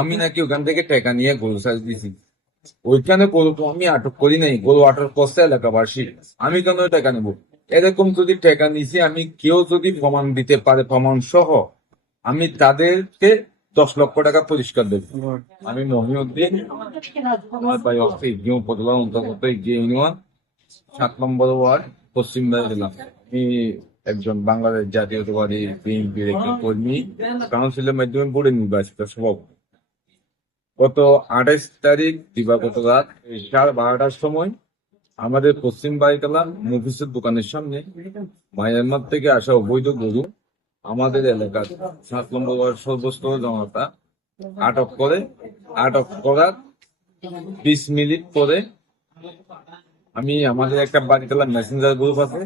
আমি নাকি ওখান থেকে টাকা নিয়ে গরু সাজ দিছি। ওইখানে গরু তো আমি আটক করি নাই, গরু আটক করছে এলাকাবাসী। আমি কেন টাকা নেব? এরকম যদি টাকা নিছি, আমি কেউ যদি প্রমাণ দিতে পারে, প্রমাণ সহ, আমি তাদেরকে দশ লক্ষ টাকা পরিষ্কার দেব। আমি মহিউদ্দিন, আমার বাড়ি হচ্ছে ইগিও পদলা অন্তর্গত ইগিয়ে ইউনিয়ন, সাত নম্বর ওয়ার্ড, পশ্চিম জেলা আমি একজন বাংলাদেশ জাতীয়তাবাদী বিএনপির একজন কর্মী, কাউন্সিলের মাধ্যমে বোর্ডে নির্বাচিত সভাপতি। গত আঠাইশ তারিখ দিবাগত রাত সাড়ে বারোটার সময় আমাদের পশ্চিম বাড়িতলা মুফিসের দোকানের সামনে মায়ানমার থেকে আসা অবৈধ গরু আমাদের এলাকার সাত নম্বর ওয়ার্ড সর্বস্তর জনতা আটক করে, আটক করার বিশ মিনিট পরে আমি আমাদের একটা বাড়িতলা মেসেঞ্জার গ্রুপ আছে,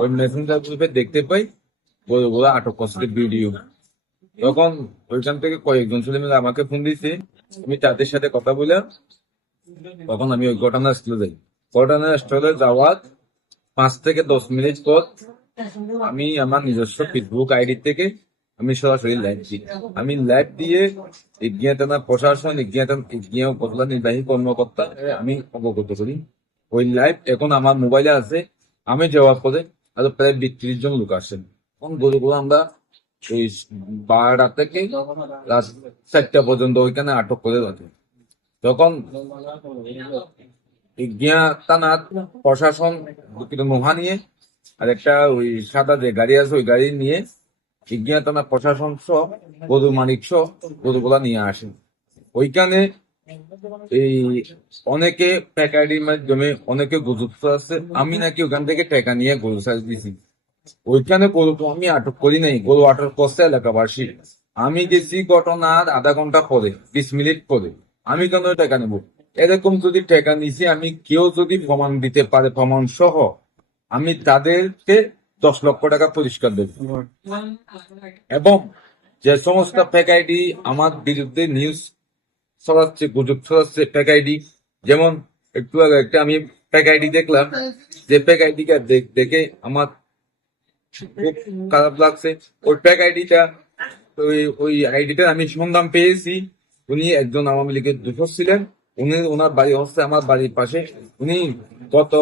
ওই মেসেঞ্জার গ্রুপে দেখতে পাই গরুগুলো আটক করছে ভিডিও তখন ওইখান থেকে কয়েকজন ছেলে মিলে আমাকে ফোন দিয়েছে আমি তাদের সাথে কথা বলে তখন আমি ওই ঘটনাস্থলে যাই। ঘটনাস্থলে যাওয়ার পাঁচ থেকে দশ মিনিট পর আমি আমার নিজস্ব ফেসবুক আইডি থেকে আমি সরাসরি লাইভ দিই। আমি লাইভ দিয়ে থানা প্রশাসন উপজেলা নির্বাহী কর্মকর্তা, আমি অবগত করি। ওই লাইভ এখন আমার মোবাইলে আছে। আমি যাওয়ার পরে আরও প্রায় বিত্রিশ জন লোক আসেন। তখন গরুগুলো আমরা ওই বারোটা থেকে চারটা পর্যন্ত ওইখানে আটক করে রাখে। তখন গিয়া থানার প্রশাসন দুটো নিয়ে আর একটা ওই সাদা যে গাড়ি আছে, ওই গাড়ি নিয়ে গিয়া থানার প্রশাসন সহ গরু মালিক সহ গরুগুলা নিয়ে আসে। ওইখানে এই অনেকে প্যাকারির মাধ্যমে অনেকে গুজব আছে, আমি নাকি ওখান থেকে টাকা নিয়ে গরু সাজ দিছি। ওইখানে তো আমি আটক করি নাই, গরু আটক করছে এলাকাবাসী। আমি গেছি ঘটনার আধা ঘণ্টা পরে, বিশ মিনিট পরে। আমি কেন টাকা নেব? এরকম যদি টাকা নিছি, আমি কেউ যদি প্রমাণ দিতে পারে, প্রমাণ সহ, আমি তাদেরকে দশ লক্ষ টাকা পরিষ্কার দেব। এবং যে সমস্ত ফেক আইডি আমার বিরুদ্ধে নিউজ ছড়াচ্ছে, গুজব ছড়াচ্ছে ফেক আইডি যেমন একটু আগে একটা আমি ফেক আইডি দেখলাম, যে ফেক আইডি দেখে আমার খারাপ লাগছে। ওই ফেক আইডিটা ওই ওই আইডিটা আমি সন্ধান পেয়েছি। উনি একজন আওয়ামী লীগের দূষক ছিলেন। উনি ওনার বাড়ি হচ্ছে আমার বাড়ির পাশে। উনি গত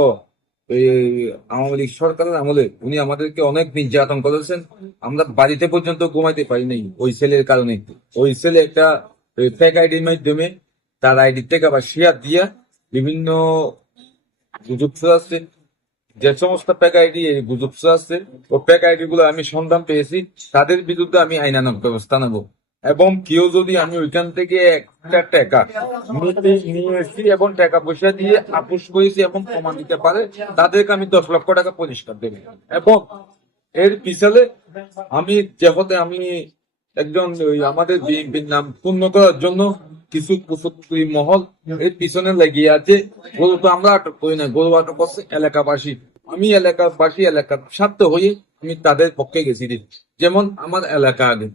আওয়ামী লীগ সরকারের আমলে উনি আমাদেরকে অনেক নির্যাতন করেছেন। আমরা বাড়িতে পর্যন্ত ঘুমাইতে পারি নাই ওই ছেলের কারণে। ওই ছেলে একটা ফেক আইডির মাধ্যমে তার আইডি থেকে আবার শেয়ার দিয়া বিভিন্ন আছে যে সমস্ত প্যাক আইডি এই গুজব আছে, ও প্যাক আইডি গুলো আমি সন্ধান পেয়েছি, তাদের বিরুদ্ধে আমি আইনানক ব্যবস্থা নেব। এবং কেউ যদি আমি ওইখান থেকে একটা টাকা এসেছি এবং টাকা পয়সা দিয়ে আপুস করেছি এবং প্রমাণ দিতে পারে, তাদেরকে আমি দশ লক্ষ টাকা পরিষ্কার দেব। এবং এর পিছনে আমি যেহতে আমি একজন আমাদের বিএনপির নাম পূর্ণ করার জন্য কিছু কুচক্রী মহল এর পিছনে লেগে আছে। গরু তো আমরা আটক করি না গরু আটক করছে এলাকাবাসী। আমি এলাকাবাসী এলাকার স্বার্থ হয়ে আমি তাদের পক্ষে গেছি। যেমন আমার এলাকা আগে।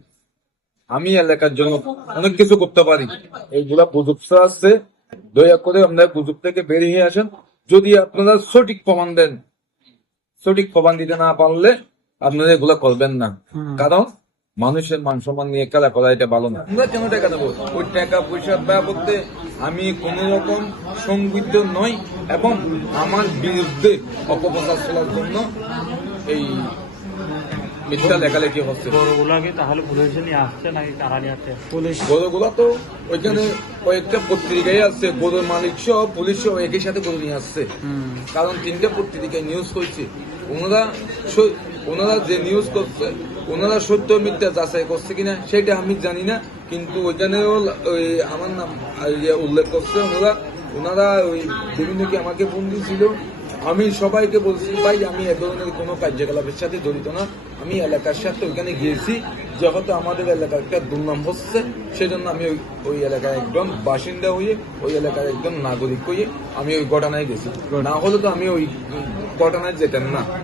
আমি এলাকার জন্য অনেক কিছু করতে পারি। এইগুলা গুজব আছে। দয়া করে আপনারা গুজব থেকে বেরিয়ে আসেন। যদি আপনারা সঠিক প্রমাণ দেন সঠিক প্রমাণ দিতে না পারলে আপনারা এগুলা করবেন না। কারণ মানুষের মান সম্মান নিয়ে খেলা করা এটা ভালো না। আমরা কেন টাকা দেবো? ওই টাকা পয়সার বাবদে আমি কোন রকম সংবিদ্ধ নই এবং আমার বিরুদ্ধে অপপ্রচার চলার জন্য এই মিথ্যা লেখালেখি হচ্ছে। গরুগুলাকে তাহলে পুলিশে নিয়ে আসছে নাকি? কারা নিয়ে আসছে? পুলিশ। গরুগুলা তো ওইখানে কয়েকটা পত্রিকায় আসছে গরুর মালিক সহ পুলিশ সহ একই সাথে গরু নিয়ে আসছে। কারণ তিনটে পত্রিকায় নিউজ করছে ওনারা ওনারা যে নিউজ করছে ওনারা সত্য মিথ্যা যাচাই করছে কিনা সেটা আমি জানি না, কিন্তু ওইখানেও ওই আমার নাম ইয়ে উল্লেখ করছে ওনারা। ওনারা ওই বিভিন্ন কি আমাকে ফোন দিয়েছিল আমি সবাইকে বলছি, ভাই, আমি এ ধরনের কোনো কার্যকলাপের সাথে জড়িত না। আমি এলাকার সাথে ওইখানে গিয়েছি, যেহেতু আমাদের এলাকার একটা দুর্নাম হচ্ছে, সেজন্য আমি ওই ওই এলাকার একজন বাসিন্দা হয়ে, ওই এলাকার একজন নাগরিক হয়ে আমি ওই ঘটনায় গেছি। না হলে তো আমি ওই ঘটনায় যেতাম না।